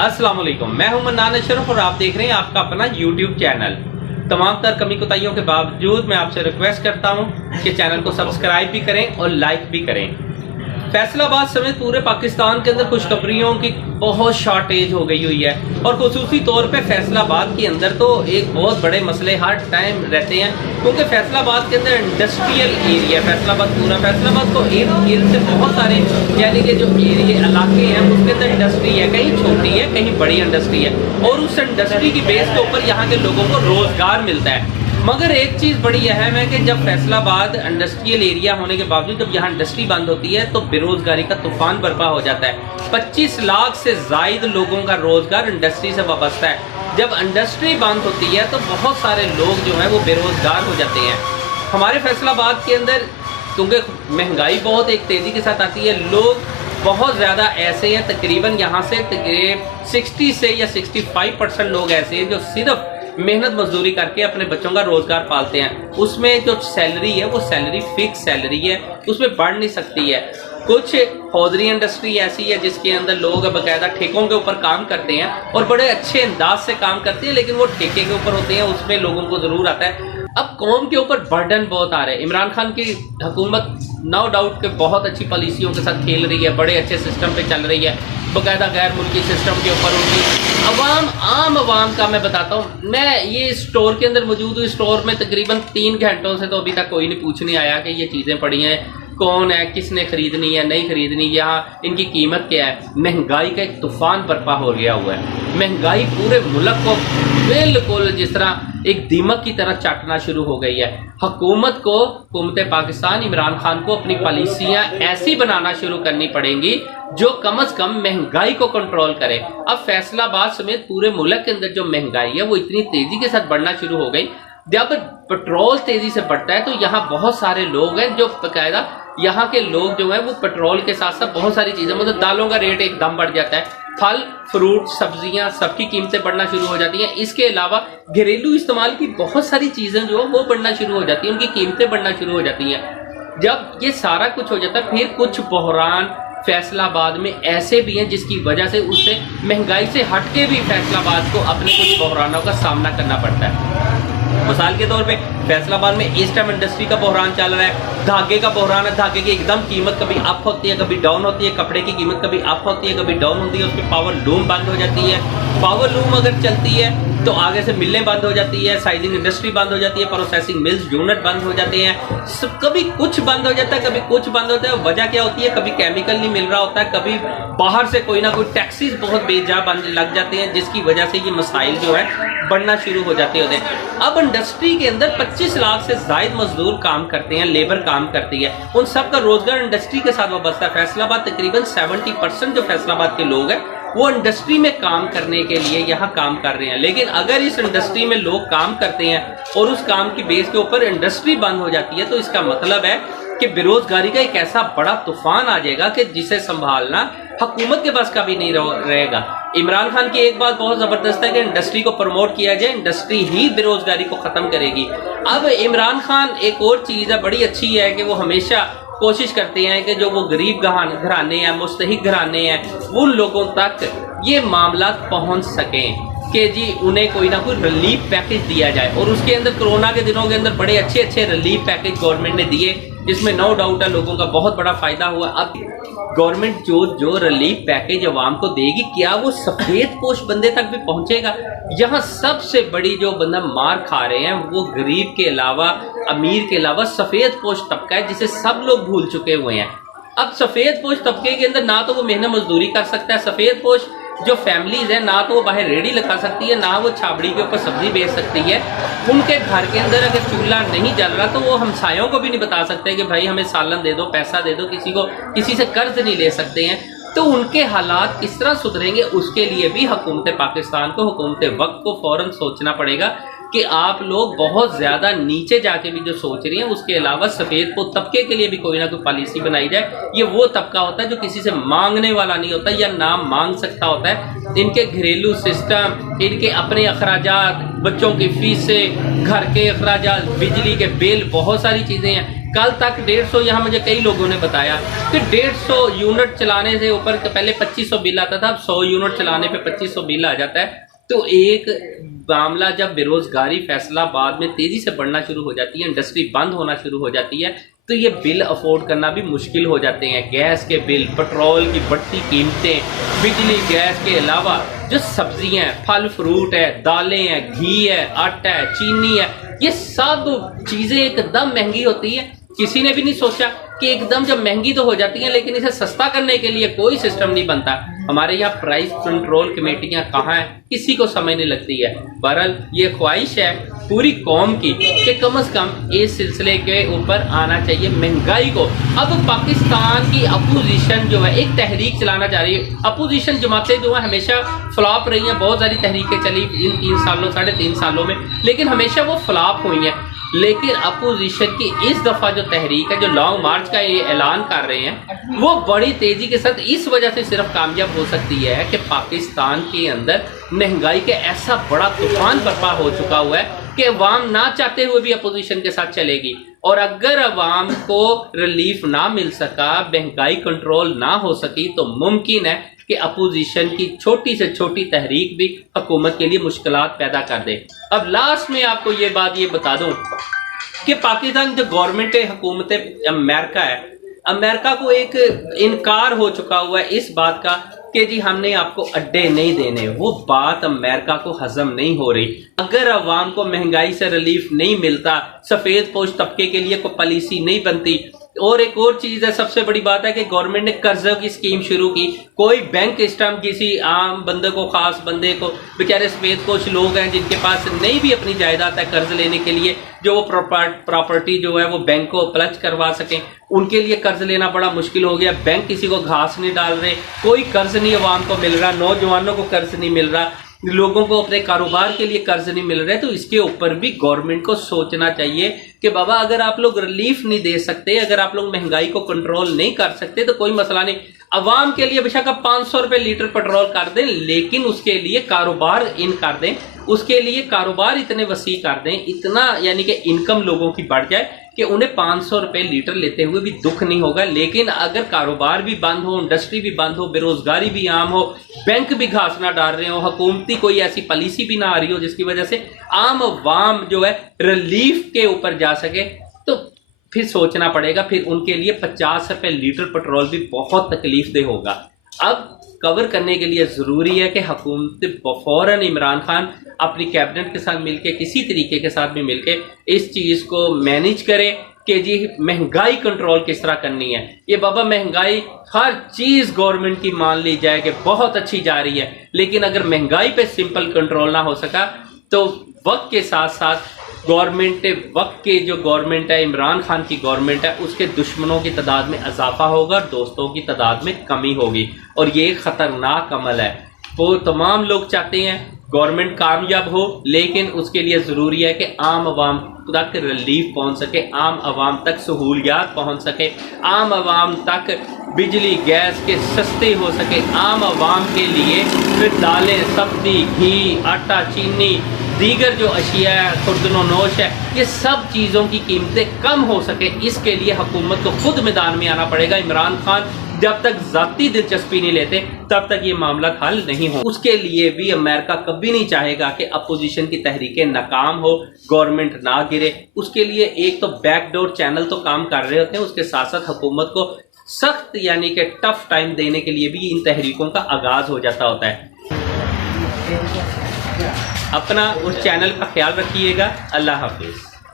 अस्सलाम वालेकुम, मैं हूं मन्नान अशरफ और आप देख रहे हैं आपका अपना YouTube चैनल। तमाम तर कमी कोताहियों के बावजूद मैं आपसे रिक्वेस्ट करता हूं कि चैनल को सब्सक्राइब भी करें और लाइक भी करें। फैसलाबाद समेत पूरे पाकिस्तान के अंदर खुशखबरियों की बहुत शॉर्टेज हो गई हुई है और खुसूसी तौर पे फैसलाबाद के अंदर तो एक बहुत बड़े मसले हर टाइम रहते हैं, क्योंकि फैसलाबाद के अंदर इंडस्ट्रियल एरिया, फैसलाबाद को इर्द गिर्द से बहुत सारे यानी कि जो एरिया इलाके हैं उसके अंदर इंडस्ट्री है, कहीं छोटी है कहीं बड़ी इंडस्ट्री है और उस इंडस्ट्री की बेस के ऊपर यहाँ के लोगों को रोजगार मिलता है। मगर एक चीज़ बड़ी अहम है कि जब फैसलाबाद इंडस्ट्रियल एरिया होने के बावजूद जब यहाँ इंडस्ट्री बंद होती है तो बेरोजगारी का तूफान बर्पा हो जाता है। 25 लाख से जायद लोगों का रोजगार इंडस्ट्री से वाबस्ता है। जब इंडस्ट्री बंद होती है तो बहुत सारे लोग जो हैं वो बेरोजगार हो जाते हैं। हमारे फैसलाबाद के अंदर क्योंकि महंगाई बहुत एक तेज़ी के साथ आती है, लोग बहुत ज़्यादा ऐसे हैं, तकरीबन यहाँ से तकरीबन 60 से या 65% लोग ऐसे हैं जो सिर्फ मेहनत मजदूरी करके अपने बच्चों का रोजगार पालते हैं। उसमें जो सैलरी है वो सैलरी फिक्स सैलरी है, उसमें बढ़ नहीं सकती है। कुछ हौजरी इंडस्ट्री ऐसी है जिसके अंदर लोग बाकायदा ठेकों के ऊपर काम करते हैं और बड़े अच्छे अंदाज से काम करते हैं, लेकिन वो ठेके के ऊपर होते हैं, उसमें लोगों को ज़रूर आता है। अब कौम के ऊपर बर्डन बहुत आ रहे हैं। इमरान खान की हुकूमत नो डाउट के बहुत अच्छी पॉलिसियों के साथ खेल रही है, बड़े अच्छे सिस्टम पे चल रही है, बाकायदा गैर मुल्की सिस्टम के ऊपर उनकी आम आवाम का मैं बताता हूँ। मैं ये स्टोर के अंदर मौजूद हूँ, स्टोर में तकरीबन 3 घंटों से तो अभी तक कोई नहीं पूछने आया कि ये चीज़ें पड़ी हैं, कौन है, किसने खरीदनी है, नहीं खरीदनी, यहाँ इनकी कीमत क्या है। महंगाई का एक तूफान बर्पा हो गया हुआ है। महंगाई पूरे मुल्क को बिल्कुल जिस तरह एक दीमक की तरह चाटना शुरू हो गई है। हुकूमत हुकूमत पाकिस्तान इमरान खान को अपनी पॉलिसियाँ ऐसी बनाना शुरू करनी पड़ेंगी जो कम से कम महंगाई को कंट्रोल करे। अब फैसलाबाद समेत पूरे मुल्क के अंदर जो महंगाई है वो इतनी तेज़ी के साथ बढ़ना शुरू हो गई। जब पेट्रोल तेज़ी से बढ़ता है तो यहाँ बहुत सारे लोग हैं जो बाकायदा यहाँ के लोग जो हैं वो पेट्रोल के साथ साथ बहुत सारी चीज़ें, मतलब दालों का रेट एकदम बढ़ जाता है, फल फ्रूट सब्जियां सबकी कीमतें बढ़ना शुरू हो जाती हैं। इसके अलावा घरेलू इस्तेमाल की बहुत सारी चीज़ें जो वो बढ़ना शुरू हो जाती हैं, उनकी कीमतें बढ़ना शुरू हो जाती हैं। जब ये सारा कुछ हो जाता है फिर कुछ बहरान फैसलाबाद में ऐसे भी हैं जिसकी वजह से उससे महंगाई से हटके भी फैसलाबाद को अपने कुछ बहरानों का सामना करना पड़ता है। मिसाल के तौर पे फैसलाबाद में इस टाइम इंडस्ट्री का बहरान चल रहा है, धागे का बहरान है। धागे की एकदम कीमत कभी अप होती है कभी डाउन होती है, कपड़े की कीमत कभी अप होती है कभी डाउन होती है, उसकी पावर लूम बंद हो जाती है। पावर लूम अगर चलती है तो आगे से मिलें बंद हो जाती है, साइजिंग इंडस्ट्री बंद हो जाती है, प्रोसेसिंग मिल्स यूनिट बंद हो जाते हैं, कभी कुछ बंद हो जाता है कभी कुछ बंद होता है। वजह क्या होती है, कभी केमिकल नहीं मिल रहा होता है, कभी बाहर से कोई ना कोई टैक्सीज बहुत बेजा बंद लग जाते हैं, जिसकी वजह से ये मसाइल जो है बढ़ना शुरू हो जाते होते हैं। अब इंडस्ट्री के अंदर 25 लाख से जायद मजदूर काम करते हैं, लेबर काम करती है, उन सब का रोजगार इंडस्ट्री के साथ वाबस्ता है। फैसलाबाद तकरीबन 70% जो फैसलाबाद के लोग हैं वो इंडस्ट्री में काम करने के लिए यहाँ काम कर रहे हैं। लेकिन अगर इस इंडस्ट्री में लोग काम करते हैं और उस काम की बेस के ऊपर इंडस्ट्री बंद हो जाती है तो इसका मतलब है कि बेरोजगारी का एक ऐसा बड़ा तूफान आ जाएगा कि जिसे संभालना हुकूमत के पास कभी नहीं रहेगा। इमरान खान की एक बात बहुत ज़बरदस्त है कि इंडस्ट्री को प्रमोट किया जाए, इंडस्ट्री ही बेरोजगारी को ख़त्म करेगी। अब इमरान खान एक और चीज़ है बड़ी अच्छी है कि वो हमेशा कोशिश करते हैं कि जो वो गरीब घराने हैं, मुस्तहिक घराने हैं, उन लोगों तक ये मामला पहुंच सकें कि जी उन्हें कोई ना कोई रिलीफ पैकेज दिया जाए। और उसके अंदर कोरोना के दिनों के अंदर बड़े अच्छे अच्छे रिलीफ पैकेज गवर्नमेंट ने दिए, जिसमें नो डाउट है लोगों का बहुत बड़ा फ़ायदा हुआ। अब गवर्नमेंट जो रिलीफ पैकेज अवाम को देगी, क्या वो सफ़ेद पोश बंदे तक भी पहुंचेगा? यहाँ सबसे बड़ी जो बंदा मार खा रहे हैं वो गरीब के अलावा, अमीर के अलावा सफ़ेद पोश तबका है, जिसे सब लोग भूल चुके हुए हैं। अब सफ़ेद पोश तबके के अंदर ना तो वो मेहनत मजदूरी कर सकता है, सफ़ेद पोश जो फैमिलीज़ हैं ना तो वो बाहर रेडी लगा सकती है, ना वो छाबड़ी के ऊपर सब्जी बेच सकती है। उनके घर के अंदर अगर चूल्हा नहीं जल रहा तो वो हमसायों को भी नहीं बता सकते कि भाई हमें सालन दे दो, पैसा दे दो, किसी से कर्ज नहीं ले सकते हैं। तो उनके हालात किस तरह सुधरेंगे, उसके लिए भी हुकूमत पाकिस्तान को, हुकूमत वक्त को फ़ौरन सोचना पड़ेगा कि आप लोग बहुत ज़्यादा नीचे जाके भी जो सोच रही हैं, उसके अलावा सफ़ेद को तबके के लिए भी कोई ना कोई पॉलिसी बनाई जाए। ये वो तबका होता है जो किसी से मांगने वाला नहीं होता या ना मांग सकता होता है। इनके घरेलू सिस्टम, इनके अपने अखराजात, बच्चों की फीसें, घर के अखराजात, बिजली के बिल, बहुत सारी चीज़ें हैं, कल तक 150, यहाँ मुझे कई लोगों ने बताया कि 150 यूनिट चलाने से ऊपर, पहले 2500 बिल आता था, अब 100 यूनिट चलाने पे 2500 बिल आ जाता है। तो एक मामला जब बेरोजगारी फैसलाबाद में तेजी से बढ़ना शुरू हो जाती है, इंडस्ट्री बंद होना शुरू हो जाती है, तो ये बिल अफोर्ड करना भी मुश्किल हो जाते हैं। गैस के बिल, पेट्रोल की बढ़ती कीमतें, बिजली, गैस के अलावा जो सब्जियां हैं, फल फ्रूट है, दालें हैं, घी है, आटा है, चीनी है, ये सब चीज़ें एकदम महंगी होती है। किसी ने भी नहीं सोचा कि एकदम जब महंगी तो हो जाती हैं, लेकिन इसे सस्ता करने के लिए कोई सिस्टम नहीं बनता। हमारे यहाँ प्राइस कंट्रोल कमेटियाँ कहाँ हैं, किसी को समझ नहीं लगती है। बहरहाल ये ख्वाहिश है पूरी कौम की कि कम से कम इस सिलसिले के ऊपर आना चाहिए महंगाई को। अब पाकिस्तान की अपोजिशन जो है एक तहरीक चलाना चाह रही है। अपोजिशन जमातें जो है हमेशा फ्लॉप रही हैं, बहुत सारी तहरीकें चली इन 3 सालों 3.5 सालों में, लेकिन हमेशा वो फ्लॉप हुई हैं। लेकिन अपोजिशन की इस दफ़ा जो तहरीक है, जो लॉन्ग मार्च का ये ऐलान कर रहे हैं, वो बड़ी तेज़ी के साथ इस वजह से सिर्फ कामयाब हो सकती है कि पाकिस्तान के अंदर महंगाई के ऐसा बड़ा तूफान बर्पा हो चुका हुआ है कि अवाम ना चाहते हुए भी अपोजिशन के साथ चलेगी। और अगर अवाम को रिलीफ ना मिल सका, महंगाई कंट्रोल ना हो सकी, तो मुमकिन है कि अपोजिशन की छोटी से छोटी तहरीक भी हुकूमत के लिए मुश्किलात पैदा कर दे। अब लास्ट में आपको ये बात ये बता दूं कि पाकिस्तान जो गवर्नमेंट है, हुकूमत अमेरिका है, अमेरिका को एक इनकार हो चुका हुआ है इस बात का कि जी हमने आपको अड्डे नहीं देने। वो बात अमेरिका को हजम नहीं हो रही। अगर अवाम को महंगाई से रिलीफ नहीं मिलता, सफ़ेद पोश तबके के लिए कोई पॉलिसी नहीं बनती। और एक और चीज़ है, सबसे बड़ी बात है कि गवर्नमेंट ने कर्जों की स्कीम शुरू की। कोई बैंक इस टाइम किसी आम बंदे को, खास बंदे को, बेचारे सफेद पोश लोग हैं जिनके पास नहीं भी अपनी जायदाद है कर्ज लेने के लिए, जो वो प्रॉपर्टी जो है वो बैंक को प्लच करवा सकें, उनके लिए कर्ज लेना बड़ा मुश्किल हो गया। बैंक किसी को घास नहीं डाल रहे, कोई कर्ज नहीं अवाम को मिल रहा, नौजवानों को कर्ज नहीं मिल रहा, लोगों को अपने कारोबार के लिए कर्ज नहीं मिल रहे। तो इसके ऊपर भी गवर्नमेंट को सोचना चाहिए कि बाबा अगर आप लोग रिलीफ नहीं दे सकते, अगर आप लोग महंगाई को कंट्रोल नहीं कर सकते, तो कोई मसला नहीं, अवाम के लिए बेशक आप 500 रुपये लीटर पेट्रोल कर दें, लेकिन उसके लिए कारोबार इन कर दें, उसके लिए कारोबार इतने वसी कर दें, इतना यानी कि इनकम लोगों की बढ़ जाए कि उन्हें 500 रुपये लीटर लेते हुए भी दुख नहीं होगा। लेकिन अगर कारोबार भी बंद हो, इंडस्ट्री भी बंद हो, बेरोजगारी भी आम हो, बैंक भी घास ना डाल रहे हो, हुकूमती कोई ऐसी पॉलिसी भी ना आ रही हो जिसकी वजह से आम अवाम जो है रिलीफ के ऊपर जा सके, तो फिर सोचना पड़ेगा। फिर उनके लिए 50 रुपये लीटर पेट्रोल भी बहुत तकलीफ दे होगा। अब कवर करने के लिए ज़रूरी है कि हुकूमत फ़ौरन इमरान खान अपनी कैबिनेट के साथ मिलके, किसी तरीके के साथ भी मिलके इस चीज़ को मैनेज करे कि जी महंगाई कंट्रोल किस तरह करनी है। ये बाबा महंगाई हर चीज़ गवर्नमेंट की मान ली जाए कि बहुत अच्छी जा रही है, लेकिन अगर महंगाई पे सिंपल कंट्रोल ना हो सका तो वक्त के साथ साथ वक्त के जो गवर्नमेंट है, इमरान खान की गवर्नमेंट है, उसके दुश्मनों की तादाद में इजाफा होगा, दोस्तों की तादाद में कमी होगी। और ये एक ख़तरनाक अमल है। वो तमाम लोग चाहते हैं गवर्नमेंट कामयाब हो, लेकिन उसके लिए ज़रूरी है कि आम आवाम तक रिलीफ पहुंच सके, आम आवाम तक सहूलियात पहुंच सके, आम आवाम तक बिजली गैस के सस्ते हो सके, आम आवाम के लिए फिर दालें, सब्जी, घी, आटा, चीनी, दीगर जो अशिया है, खुर्दनो नोश है, ये सब चीज़ों की कीमतें कम हो सके, इसके लिए हुकूमत को खुद मैदान में आना पड़ेगा। इमरान खान जब तक ज़ाती दिलचस्पी नहीं लेते तब तक ये मामला हल नहीं हो। उसके लिए भी अमेरिका कभी नहीं चाहेगा कि अपोजिशन की तहरीकें नाकाम हो, गवर्नमेंट ना गिरे। उसके लिए एक तो बैकडोर चैनल तो काम कर रहे होते हैं, उसके साथ साथ हुकूमत को सख्त यानी कि टफ टाइम देने के लिए भी इन तहरीकों का आगाज़ हो जाता होता है। अपना उस चैनल का ख्याल रखिएगा। अल्लाह हाफिज़।